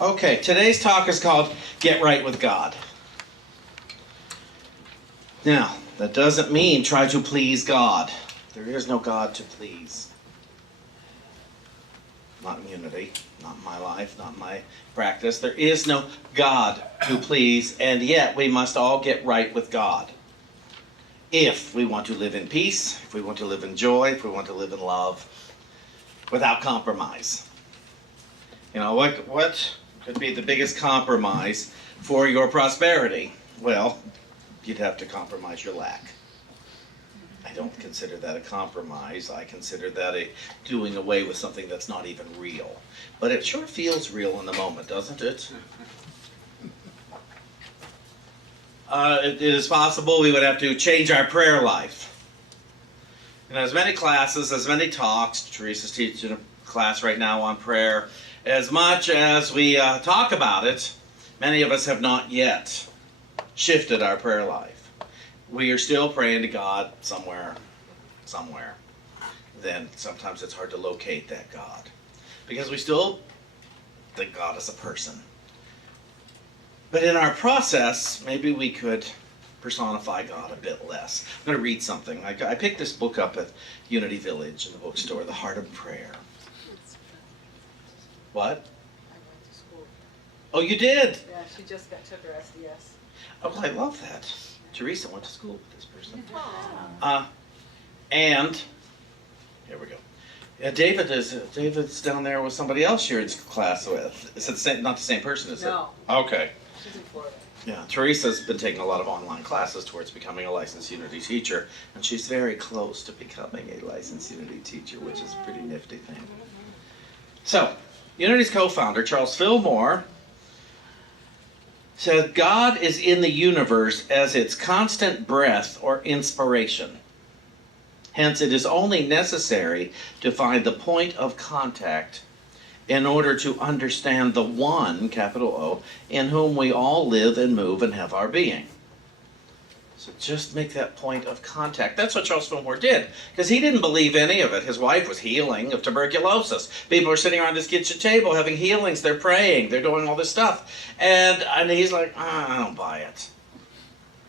Okay, today's talk is called Get Right with God. Now, that doesn't mean try to please God. There is no God to please. Not in unity, not in my life, not in my practice. There is no God to please, and yet we must all get right with God. If we want to live in peace, if we want to live in joy, if we want to live in love, without compromise. You know, what could be the biggest compromise for your prosperity? Well, you'd have to compromise your lack. I don't consider that a compromise. I consider that a doing away with something that's not even real. But it sure feels real in the moment, doesn't it? It is possible we would have to change our prayer life. And as many classes, as many talks, Teresa's teaching a class right now on prayer, as much as we talk about it, many of us have not yet shifted our prayer life. We are still praying to God somewhere. Then sometimes it's hard to locate that God, because we still think God is a person. But in our process, maybe we could personify God a bit less. I'm going to read something. I picked this book up at Unity Village in the bookstore, The Heart of Prayer. What? I went to school. Oh, you did? Yeah, she just took her SDS. Oh, I love that. Teresa went to school with this person. Aww. And here we go. Yeah, David's down there with somebody else you're in class with. Is it not the same person, is it? No. Okay. She's in Florida. Yeah, Teresa's been taking a lot of online classes towards becoming a licensed Unity teacher, and she's very close to becoming a licensed Unity teacher, which is a pretty nifty thing. So, Unity's co-founder, Charles Fillmore, said God is in the universe as its constant breath or inspiration. Hence, it is only necessary to find the point of contact in order to understand the one, capital O, in whom we all live and move and have our being. So just make that point of contact. That's what Charles Fillmore did, because he didn't believe any of it. His wife was healing of tuberculosis. People are sitting around his kitchen table having healings. They're praying. They're doing all this stuff. And he's like, I don't buy it.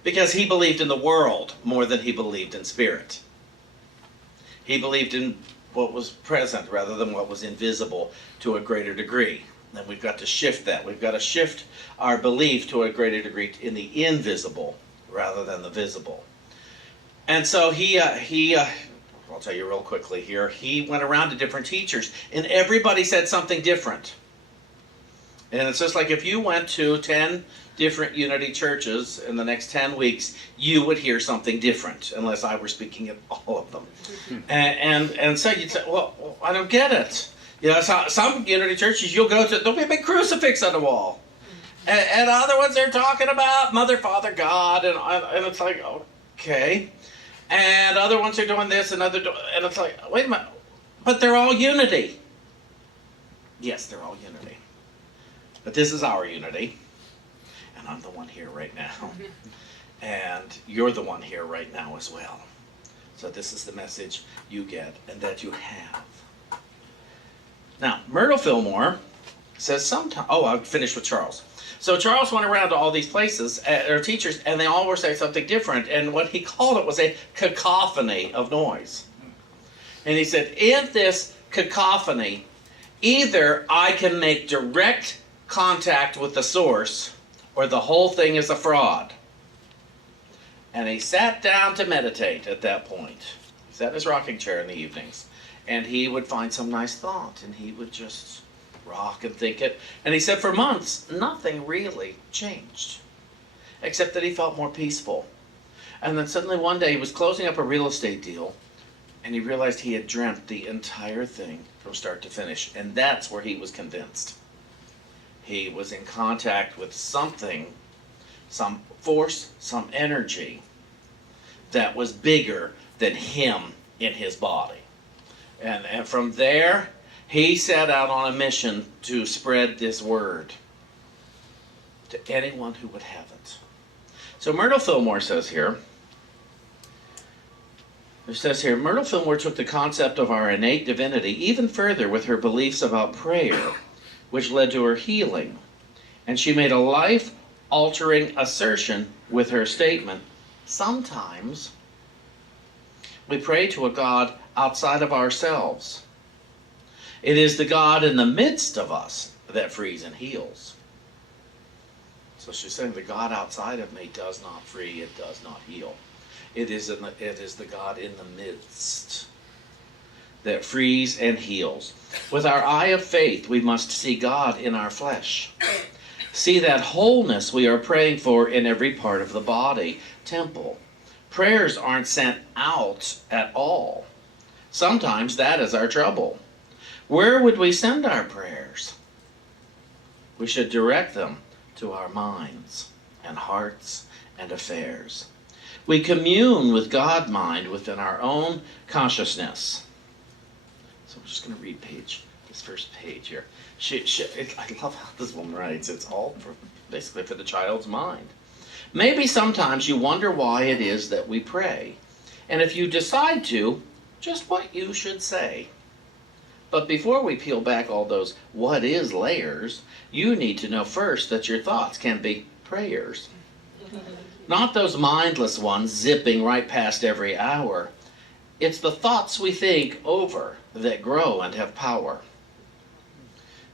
Because he believed in the world more than he believed in spirit. He believed in what was present rather than what was invisible to a greater degree. And we've got to shift that. We've got to shift our belief to a greater degree in the invisible rather than the visible. And so I'll tell you real quickly here, he went around to different teachers, and everybody said something different. And it's just like if you went to 10 different Unity churches in the next 10 weeks, you would hear something different, unless I were speaking at all of them. And so you'd say, well, I don't get it. You know, some Unity churches you'll go to, there'll be a big crucifix on the wall. And other ones they're talking about Mother, Father, God, and it's like, okay. And other ones are doing this, and it's like, wait a minute, but they're all unity. Yes, they're all unity. But this is our unity, and I'm the one here right now. And you're the one here right now as well. So this is the message you get and that you have. Now, Myrtle Fillmore says sometimes, I'll finish with Charles. So Charles went around to all these places, or teachers, and they all were saying something different. And what he called it was a cacophony of noise. And he said, in this cacophony, either I can make direct contact with the source, or the whole thing is a fraud. And he sat down to meditate at that point. He sat in his rocking chair in the evenings, and he would find some nice thought, and he would just rock and think it. And he said for months, nothing really changed, except that he felt more peaceful. And then suddenly one day he was closing up a real estate deal, and he realized he had dreamt the entire thing from start to finish. And that's where he was convinced. He was in contact with something, some force, some energy that was bigger than him in his body. And from there, he set out on a mission to spread this word to anyone who would have it. So Myrtle Fillmore says here, Myrtle Fillmore took the concept of our innate divinity even further with her beliefs about prayer which led to her healing. And she made a life-altering assertion with her statement, sometimes we pray to a God outside of ourselves. It is the God in the midst of us that frees and heals. So she's saying the God outside of me does not free, it does not heal. It is the God in the midst that frees and heals. With our eye of faith, we must see God in our flesh. See that wholeness we are praying for in every part of the body, temple. Prayers aren't sent out at all. Sometimes that is our trouble. Where would we send our prayers? We should direct them to our minds and hearts and affairs. We commune with God mind within our own consciousness. So I'm just going to read this first page here. I love how this woman writes. It's all basically for the child's mind. Maybe sometimes you wonder why it is that we pray. And if you decide to, just what you should say. But before we peel back all those what is layers, you need to know first that your thoughts can be prayers. Not those mindless ones zipping right past every hour. It's the thoughts we think over that grow and have power.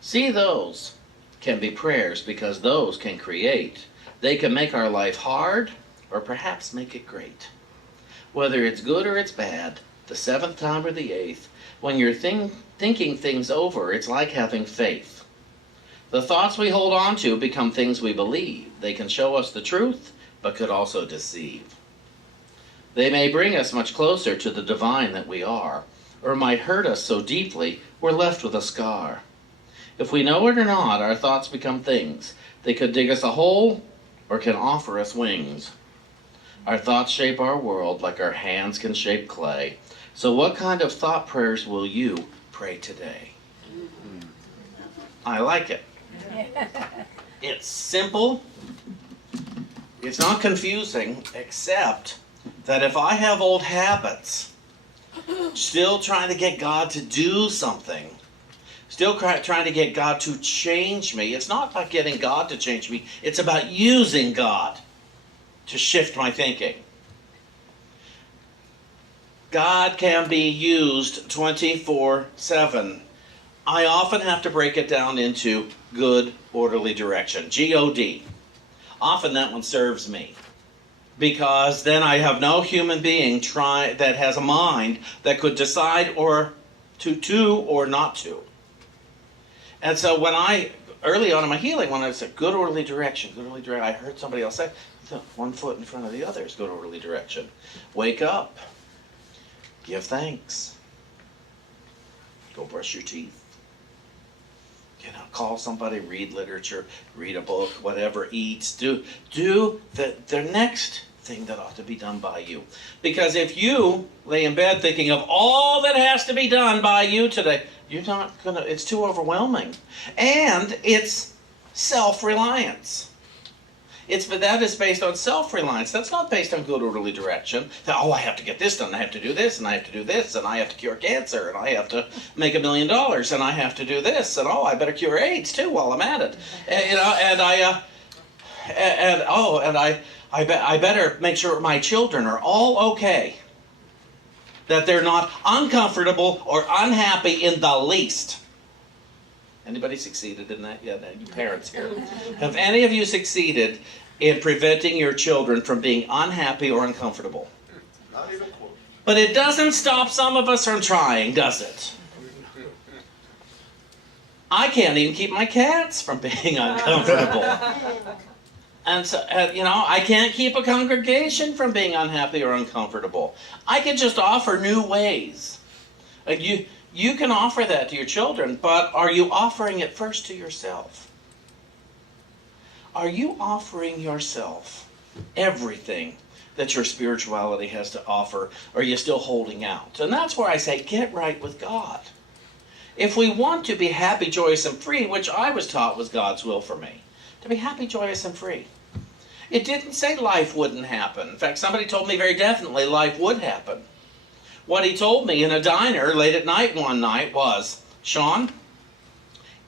See, those can be prayers because those can create. They can make our life hard or perhaps make it great. Whether it's good or it's bad, the 7th time or the 8th, when you're thinking things over, it's like having faith. The thoughts we hold on to become things we believe. They can show us the truth, but could also deceive. They may bring us much closer to the divine that we are, or might hurt us so deeply we're left with a scar. If we know it or not, our thoughts become things. They could dig us a hole or can offer us wings. Our thoughts shape our world like our hands can shape clay. So what kind of thought prayers will you pray today? I like it. It's simple. It's not confusing, except that if I have old habits, still trying to get God to do something, still trying to get God to change me, it's not about getting God to change me, it's about using God to shift my thinking. God can be used 24/7. I often have to break it down into good, orderly direction. G-O-D. Often that one serves me. Because then I have no human being that has a mind that could decide or to or not to. And so early on in my healing, when I said good, orderly direction, I heard somebody else say, one foot in front of the other is good, orderly direction. Wake up. Give thanks. Go brush your teeth. Call somebody, read literature, read a book, whatever, eat. Do the next thing that ought to be done by you. Because if you lay in bed thinking of all that has to be done by you today, it's too overwhelming. And it's self-reliance. That is based on self-reliance. That's not based on good, orderly direction. I have to get this done, I have to do this, and I have to do this, and I have to cure cancer, and I have to make $1 million, and I have to do this, and I better cure AIDS too while I'm at it. I better make sure my children are all okay. That they're not uncomfortable or unhappy in the least. Anybody succeeded in that yet? You parents here. Have any of you succeeded in preventing your children from being unhappy or uncomfortable? Not even close. But it doesn't stop some of us from trying, does it? I can't even keep my cats from being uncomfortable. And so, I can't keep a congregation from being unhappy or uncomfortable. I can just offer new ways. You can offer that to your children, but are you offering it first to yourself? Are you offering yourself everything that your spirituality has to offer, or are you still holding out? And that's where I say, get right with God. If we want to be happy, joyous, and free, which I was taught was God's will for me, to be happy, joyous, and free. It didn't say life wouldn't happen. In fact, somebody told me very definitely life would happen. What he told me in a diner late at night one night was, Shawn,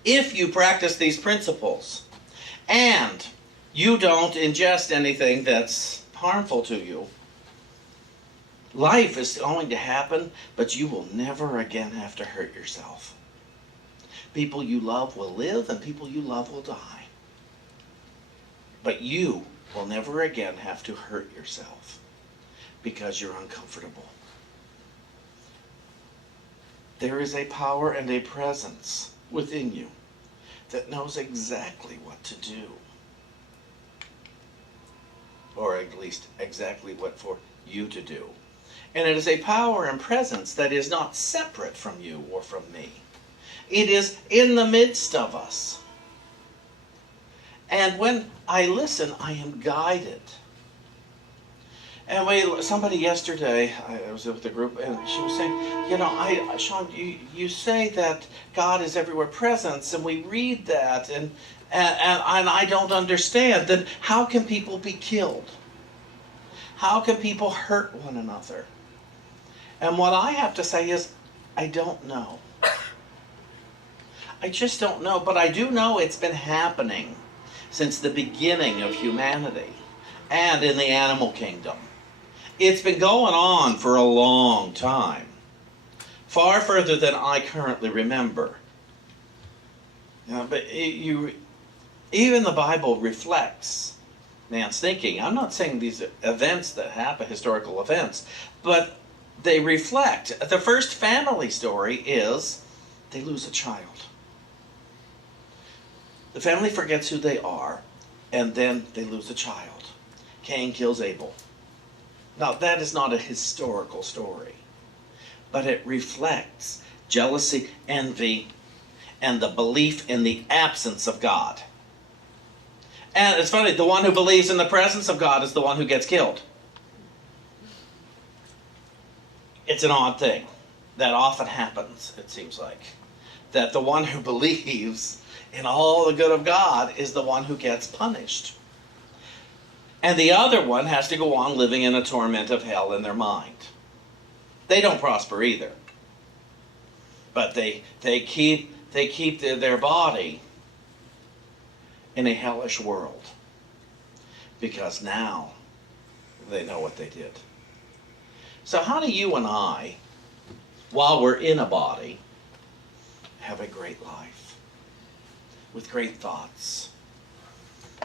if you practice these principles and you don't ingest anything that's harmful to you, life is going to happen, but you will never again have to hurt yourself. People you love will live, and people you love will die. But you will never again have to hurt yourself because you're uncomfortable. There is a power and a presence within you that knows exactly what to do. Or at least exactly what for you to do. And it is a power and presence that is not separate from you or from me. It is in the midst of us. And when I listen, I am guided. And somebody yesterday, I was with a group, and she was saying, Shawn, you say that God is everywhere present, and we read that, and I don't understand. Then how can people be killed? How can people hurt one another? And what I have to say is, I don't know. I just don't know, but I do know it's been happening since the beginning of humanity and in the animal kingdom. It's been going on for a long time, far further than I currently remember. But even the Bible reflects man's thinking. I'm not saying these events that happen, historical events, but they reflect. The first family story is they lose a child. The family forgets who they are, and then they lose a child. Cain kills Abel. Now, that is not a historical story, but it reflects jealousy, envy, and the belief in the absence of God. And it's funny, the one who believes in the presence of God is the one who gets killed. It's an odd thing. That often happens, it seems like. That the one who believes in all the good of God is the one who gets punished. And the other one has to go on living in a torment of hell in their mind. They don't prosper either. But they keep their body in a hellish world. Because now they know what they did. So how do you and I, while we're in a body, have a great life? With great thoughts,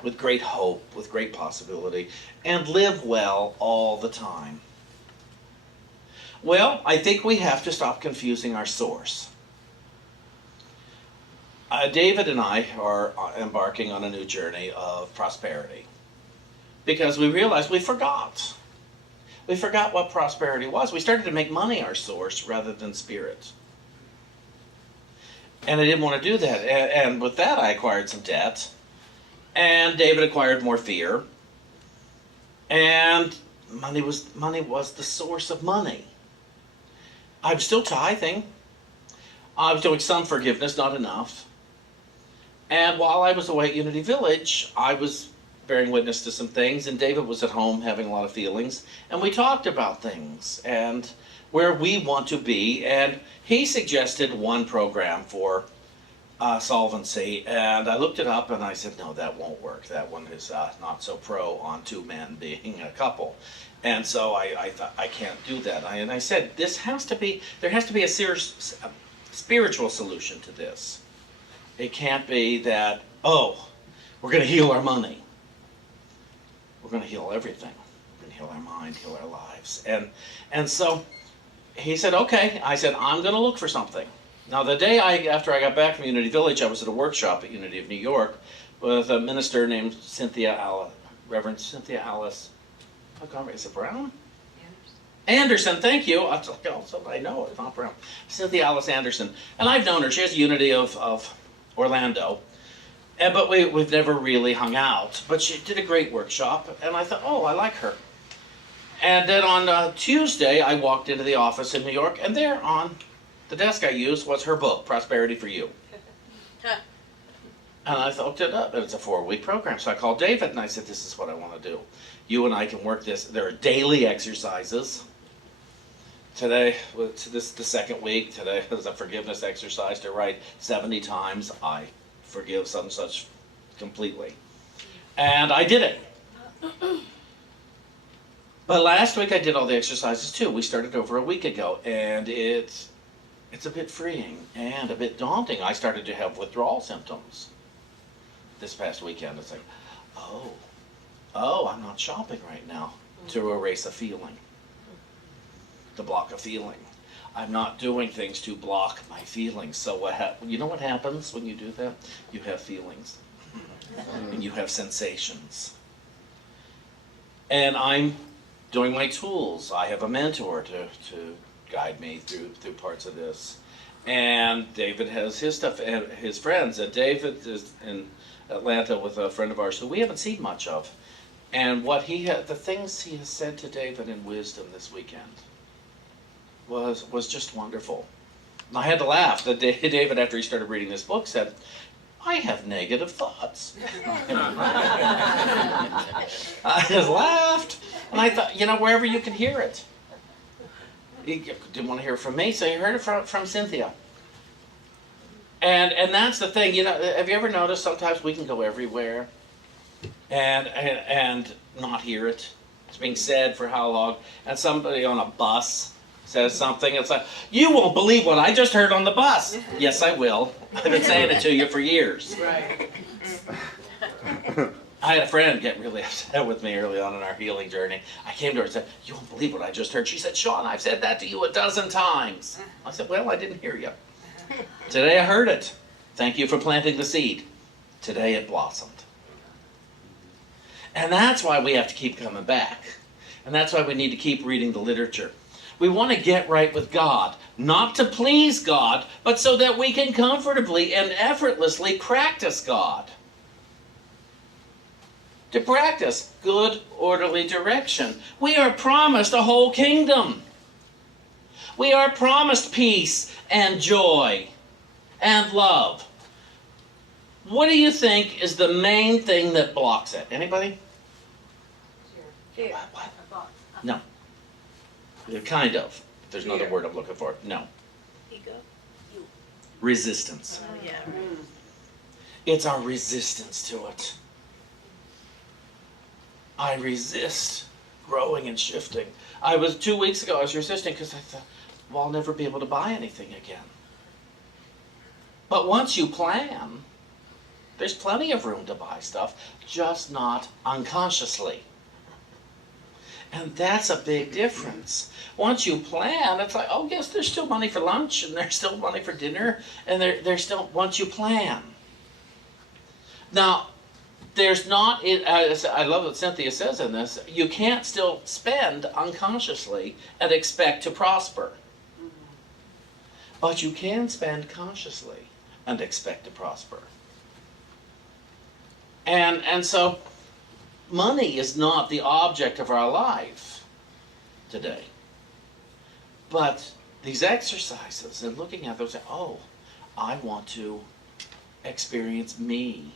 with great hope, with great possibility, and live well all the time? Well, I think we have to stop confusing our source. David and I are embarking on a new journey of prosperity because we realized we forgot. We forgot what prosperity was. We started to make money our source rather than spirit. And I didn't want to do that. And with that, I acquired some debt. And David acquired more fear. And money was the source of money. I was still tithing. I was doing some forgiveness, not enough. And while I was away at Unity Village, I was bearing witness to some things, and David was at home having a lot of feelings, and we talked about things and where we want to be, and he suggested one program for solvency, and I looked it up and I said, no, that won't work. That one is not so pro on two men being a couple. And so I thought, I can't do that. And I said, there has to be a serious spiritual solution to this. It can't be that, we're going to heal our money. We're going to heal everything. We're going to heal our mind, heal our lives. And so he said, okay. I said, I'm going to look for something. Now, the day after I got back from Unity Village, I was at a workshop at Unity of New York with a minister named Reverend Cynthia Alice. Is it Brown? Anderson, thank you. I was like, I know it's not Brown. Cynthia Alice Anderson. And I've known her. She has Unity of Orlando. But we've never really hung out. But she did a great workshop, and I thought, I like her. And then on Tuesday, I walked into the office in New York, and there on the desk I used was her book, Prosperity for You. And I looked it up, and it's a 4-week program. So I called David, and I said, this is what I want to do. You and I can work this. There are daily exercises Today, this the second week. Today was a forgiveness exercise to write 70 times I forgive such and such completely. And I did it. But last week I did all the exercises too. We started over a week ago, and it's a bit freeing and a bit daunting. I started to have withdrawal symptoms this past weekend. It's like, oh, I'm not shopping right now to erase a feeling, to block a feeling. I'm not doing things to block my feelings. So you know what happens when you do that? You have feelings and you have sensations. And I'm doing my tools. I have a mentor to guide me through parts of this. And David has his stuff and his friends. And David is in Atlanta with a friend of ours who we haven't seen much of. And the things he has said to David in wisdom this weekend was just wonderful. And I had to laugh. David, after he started reading this book, said, I have negative thoughts. I just laughed. And I thought, wherever you can hear it. He didn't want to hear it from me, so he heard it from Cynthia. And that's the thing, have you ever noticed sometimes we can go everywhere and not hear it? It's being said for how long? And somebody on a bus says something, it's like, you won't believe what I just heard on the bus. Yes, I will. I've been saying it to you for years. Right. I had a friend get really upset with me early on in our healing journey. I came to her and said, you won't believe what I just heard. She said, Shawn, I've said that to you 12 times. I said, well, I didn't hear you. Today I heard it. Thank you for planting the seed. Today it blossomed. And that's why we have to keep coming back. And that's why we need to keep reading the literature. We want to get right with God, not to please God, but so that we can comfortably and effortlessly practice God. To practice good, orderly direction. We are promised a whole kingdom. We are promised peace and joy and love. What do you think is the main thing that blocks it? Anybody? Fear. What? No. Kind of. There's another word I'm looking for. No. Ego. Resistance. Yeah. It's our resistance to it. I resist growing and shifting. 2 weeks ago, I was resisting because I thought, well, I'll never be able to buy anything again. But once you plan, there's plenty of room to buy stuff, just not unconsciously. And that's a big difference. Once you plan, it's like, oh, yes, there's still money for lunch, and there's still money for dinner, and there's still, once you plan. Now, there's not, I love what Cynthia says in this, you can't still spend unconsciously and expect to prosper. But you can spend consciously and expect to prosper. And so, money is not the object of our life today. But these exercises and looking at them, say, oh, I want to experience me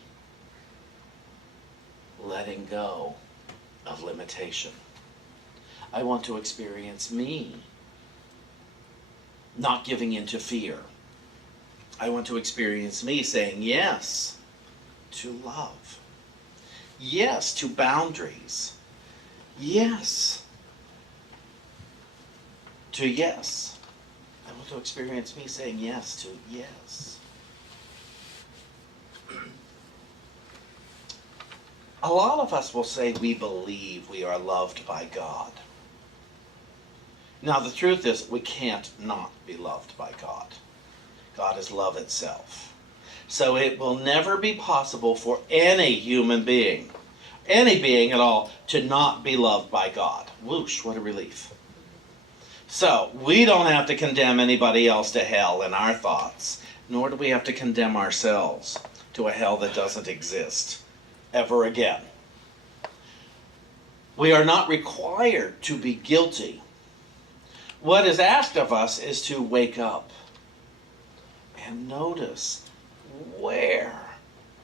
letting go of limitation. I want to experience me not giving in to fear. I want to experience me saying yes to love. Yes to boundaries. Yes to yes. I want to experience me saying yes to yes. A lot of us will say we believe we are loved by God. Now the truth is we can't not be loved by God. God is love itself. So it will never be possible for any human being, any being at all, to not be loved by God. Whoosh, what a relief. So we don't have to condemn anybody else to hell in our thoughts, nor do we have to condemn ourselves to a hell that doesn't exist ever again. We are not required to be guilty. What is asked of us is to wake up and notice where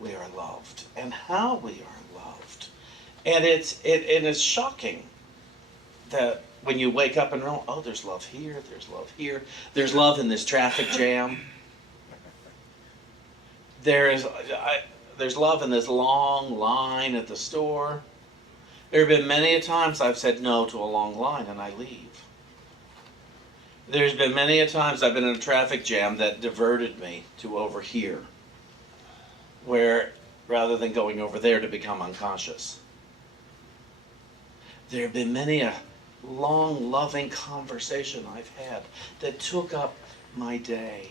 we are loved and how we are loved. And it's shocking that when you wake up and realize, oh, there's love here, there's love here, there's love in this traffic jam. There's love in this long line at the store. There have been many a times I've said no to a long line and I leave. There's been many a times I've been in a traffic jam that diverted me to over here, where rather than going over there to become unconscious. There have been many a long, loving conversation I've had that took up my day,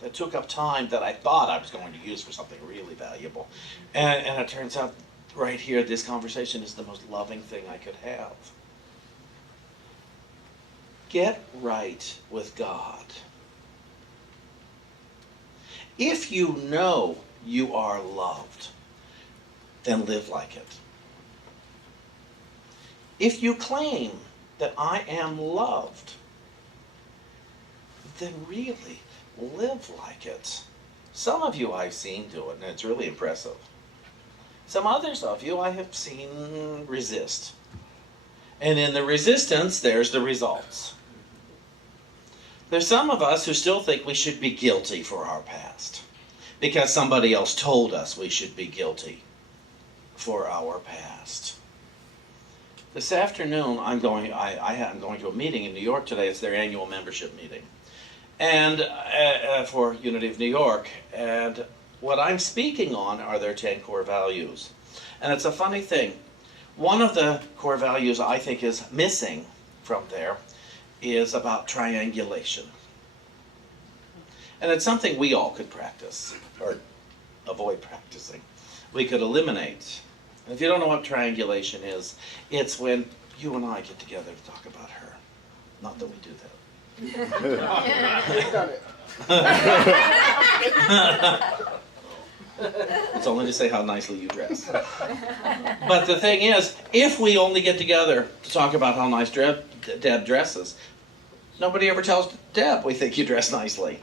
that took up time that I thought I was going to use for something really valuable. And it turns out right here, this conversation is the most loving thing I could have. Get right with God. If you know you are loved, then live like it. If you claim that I am loved, then really live like it. Some of you I've seen do it, and it's really impressive. Some others of you I have seen resist. And in the resistance, there's the results. There's some of us who still think we should be guilty for our past because somebody else told us we should be guilty for our past. This afternoon, I'm going to a meeting in New York today. It's their annual membership meeting, and for Unity of New York. And what I'm speaking on are their 10 core values. And it's a funny thing. One of the core values I think is missing from there is about triangulation. And it's something we all could practice, or avoid practicing. We could eliminate. And if you don't know what triangulation is, it's when you and I get together to talk about her. Not that we do that. It's only to say how nicely you dress. But the thing is, if we only get together to talk about how nice Deb dresses, nobody ever tells Deb we think you dress nicely.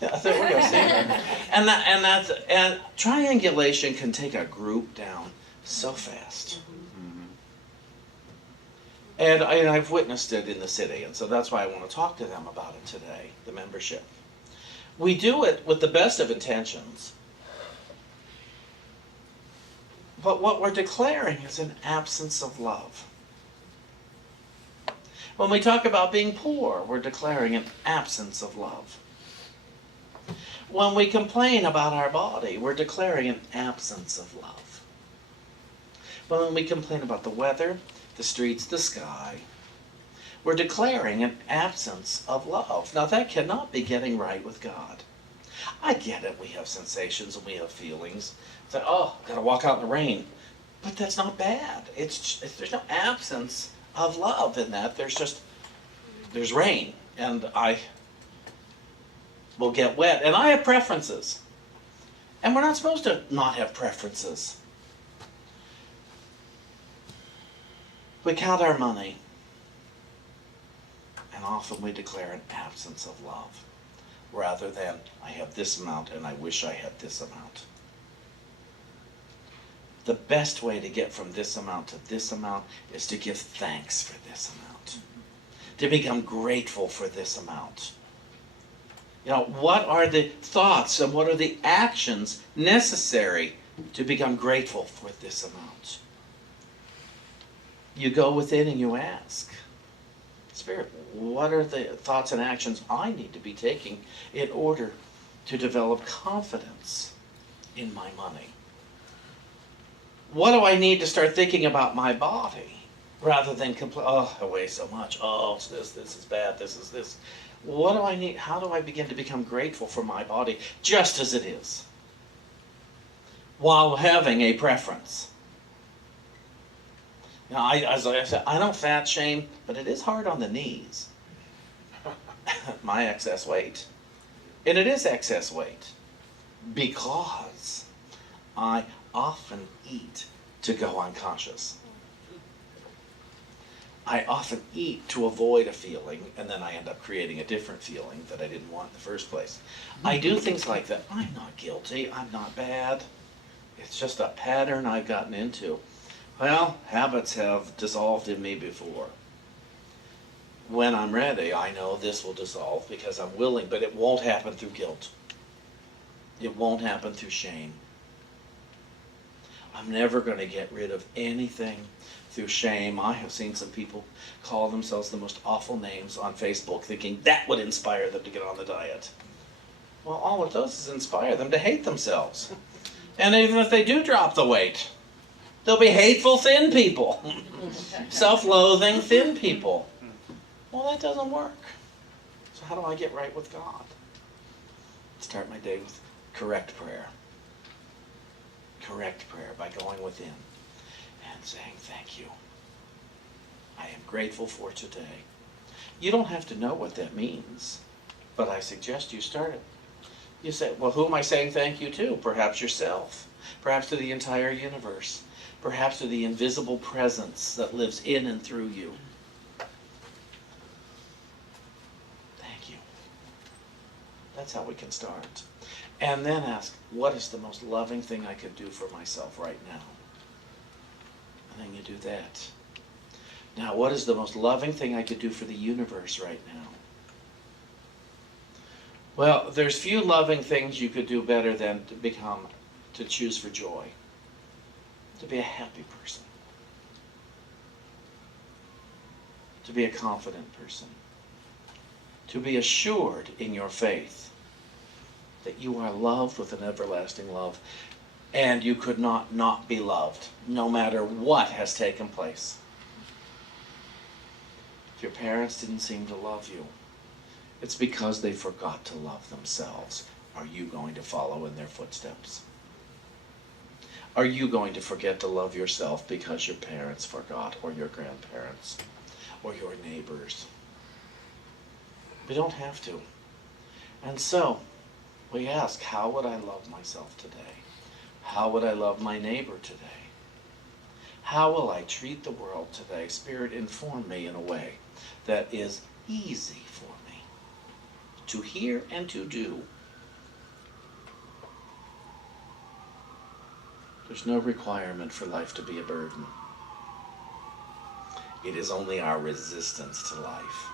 Yeah, I think we're going to see that. And triangulation can take a group down so fast. And I've witnessed it in the city, and so that's why I want to talk to them about it today, the membership. We do it with the best of intentions, but what we're declaring is an absence of love. When we talk about being poor, we're declaring an absence of love. When we complain about our body, we're declaring an absence of love. But when we complain about the weather, the streets, the sky, we're declaring an absence of love. Now that cannot be getting right with God. I get it, we have sensations and we have feelings. It's like, oh, I've got to walk out in the rain. But that's not bad. There's no absence of love in that. There's rain, and I will get wet. And I have preferences. And we're not supposed to not have preferences. We count our money, and often we declare an absence of love, rather than, I have this amount and I wish I had this amount. The best way to get from this amount to this amount is to give thanks for this amount, to become grateful for this amount. You know, what are the thoughts and what are the actions necessary to become grateful for this amount? You go within and you ask, Spirit, what are the thoughts and actions I need to be taking in order to develop confidence in my money? What do I need to start thinking about my body rather than complain, oh, I weigh so much, oh, it's this is bad, this is this. What do I need? How do I begin to become grateful for my body just as it is, while having a preference? Now, as I said, I don't fat shame, but it is hard on the knees. My excess weight. And it is excess weight because I often eat to go unconscious. I often eat to avoid a feeling, and then I end up creating a different feeling that I didn't want in the first place. I do things like that. I'm not guilty. I'm not bad. It's just a pattern I've gotten into. Well, habits have dissolved in me before. When I'm ready, I know this will dissolve because I'm willing, but it won't happen through guilt. It won't happen through shame. I'm never going to get rid of anything through shame. I have seen some people call themselves the most awful names on Facebook thinking that would inspire them to get on the diet. Well, all it does is inspire them to hate themselves. And even if they do drop the weight, they'll be hateful, thin people. Self-loathing, thin people. Well, that doesn't work. So how do I get right with God? Start my day with correct prayer. Correct prayer by going within and saying, thank you. I am grateful for today. You don't have to know what that means, but I suggest you start it. You say, well, who am I saying thank you to? Perhaps yourself. Perhaps to the entire universe. Perhaps to the invisible presence that lives in and through you. Thank you. That's how we can start. And then ask, what is the most loving thing I could do for myself right now? And then you do that. Now, what is the most loving thing I could do for the universe right now? Well, there's few loving things you could do better than to choose for joy. To be a happy person. To be a confident person. To be assured in your faith that you are loved with an everlasting love, and you could not be loved, no matter what has taken place. If your parents didn't seem to love you, it's because they forgot to love themselves. Are you going to follow in their footsteps? Are you going to forget to love yourself because your parents forgot, or your grandparents, or your neighbors? We don't have to. And so, we ask, how would I love myself today? How would I love my neighbor today? How will I treat the world today? Spirit, inform me in a way that is easy for me to hear and to do. There's no requirement for life to be a burden. It is only our resistance to life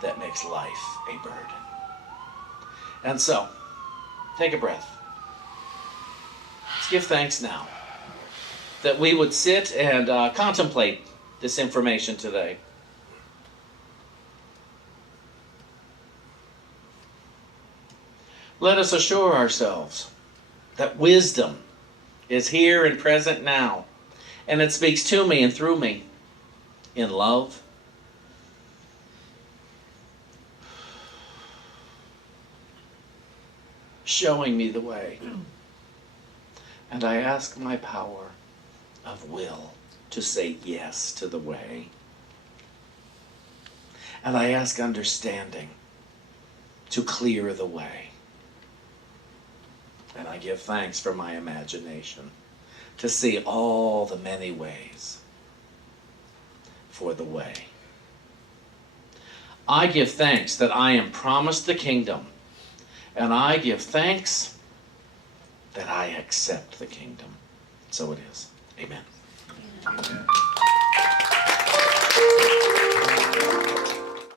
that makes life a burden. And so, take a breath. Let's give thanks now that we would sit and contemplate this information today. Let us assure ourselves that wisdom is here and present now, and it speaks to me and through me in love, showing me the way. And I ask my power of will to say yes to the way. And I ask understanding to clear the way. And I give thanks for my imagination to see all the many ways for the way. I give thanks that I am promised the kingdom. And I give thanks that I accept the kingdom. So it is. Amen. Amen.